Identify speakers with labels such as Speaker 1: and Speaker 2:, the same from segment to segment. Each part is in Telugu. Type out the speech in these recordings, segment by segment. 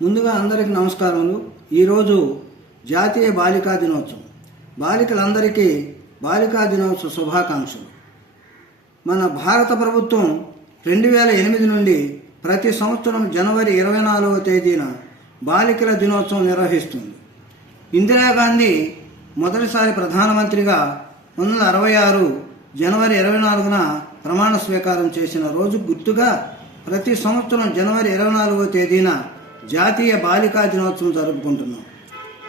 Speaker 1: ముందుగా అందరికీ నమస్కారములు. ఈరోజు జాతీయ బాలికా దినోత్సవం. బాలికలందరికీ బాలికా దినోత్సవ శుభాకాంక్షలు. మన భారత ప్రభుత్వం రెండు వేల ఎనిమిది నుండి ప్రతి సంవత్సరం జనవరి ఇరవై నాలుగవ తేదీన బాలికల దినోత్సవం నిర్వహిస్తుంది. ఇందిరాగాంధీ మొదటిసారి ప్రధానమంత్రిగా వందల అరవై ఆరు జనవరి ఇరవై నాలుగున ప్రమాణ స్వీకారం చేసిన రోజు గుర్తుగా ప్రతి సంవత్సరం జనవరి ఇరవై నాలుగవ తేదీన జాతీయ బాలికా దినోత్సవం జరుపుకుంటున్నాం.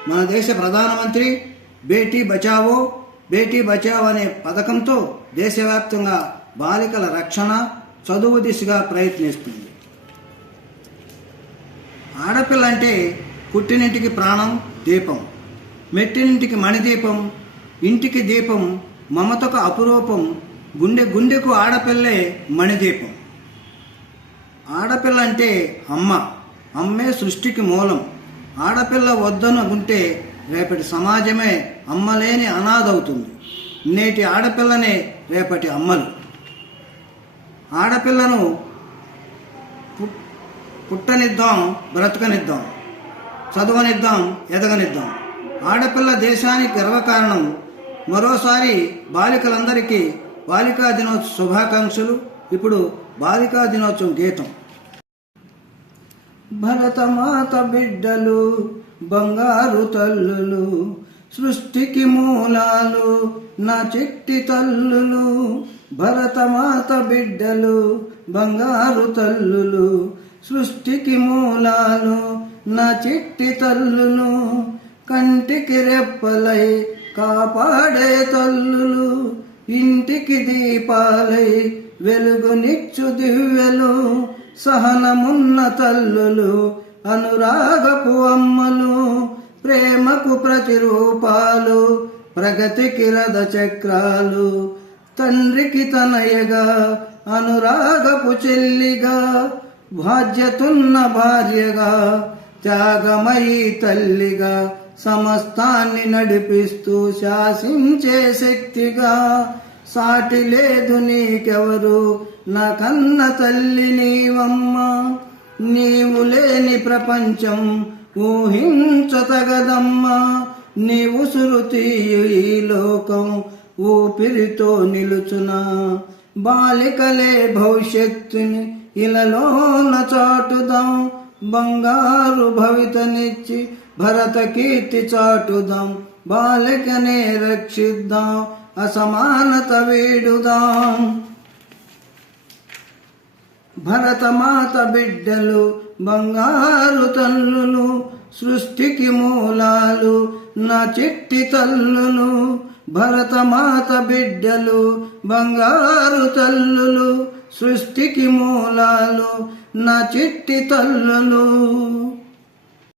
Speaker 1: మన దేశ ప్రధానమంత్రి బేటీ బచావో బేటీ బచావో అనే పథకంతో దేశవ్యాప్తంగా బాలికల రక్షణ చదువు దిశగా ప్రయత్నిస్తుంది. ఆడపిల్ల అంటే పుట్టినింటికి ప్రాణం దీపం. మెట్టినింటికి మణిదీపం ఇంటికి దీపం మమతకు అపురూపం గుండె గుండెకు ఆడపిల్లే మణిదీపం. ఆడపిల్ల అంటే అమ్మ. అమ్మే సృష్టికి మూలం. ఆడపిల్ల వద్దనుకుంటే రేపటి సమాజమే అమ్మలేని అనాథవుతుంది. నేటి ఆడపిల్లనే రేపటి అమ్మలు. ఆడపిల్లను పుట్టనిద్దాం బ్రతకనిద్దాం. చదవనిద్దాం ఎదగనిద్దాం. ఆడపిల్ల దేశానికి గర్వకారణం. మరోసారి బాలికలందరికీ బాలికా దినోత్సవ శుభాకాంక్షలు. ఇప్పుడు బాలికా దినోత్సవం గీతం. భరతమాత బిడ్డలు బంగారు తల్లులు సృష్టికి మూలాలు నా చిట్టి తల్లులు భరతమాత బిడ్డలు బంగారు తల్లులు సృష్టికి మూలాలు నా చిట్టి తల్లులు కంటికి రెప్పలై కాపాడే తల్లులు. ఇంటికి దీపాలై వెలుగునిచ్చు దివ్యలు సహనమున్న తల్లులు అనురాగపు అమ్మలు ప్రేమకు ప్రతిరూపాలు ప్రగతికి రథ చక్రాలు. తండ్రికి తనయగా అనురాగపు చెల్లిగా బాధ్యతున్న భార్యగా త్యాగమయి తల్లిగా. సమస్తాన్ని నడిపిస్తూ శాసించే శక్తిగా సాటి లేదు నీకెవరు. నా కన్న తల్లి నీవమ్మ నీవు లేని ప్రపంచం ఊహించతగదమ్మా. నీవు సురుతీయు ఈ లోకం ఊపిరితో నిలుచునా. బాలికలే భవిష్యత్తుని ఇలలోన చాటుదాం. బంగారు భవితనిచ్చి భరత కీర్తి చాటుదాం బాలికనే రక్షిద్దాం అసమానత వీడుదాం. భరతమాత బిడ్డలు బంగారు తల్లులు సృష్టికి మూలాలు నా చిట్టి తల్లులు భరతమాత బిడ్డలు బంగారు తల్లులు సృష్టికి మూలాలు నా చిట్టి తల్లులు.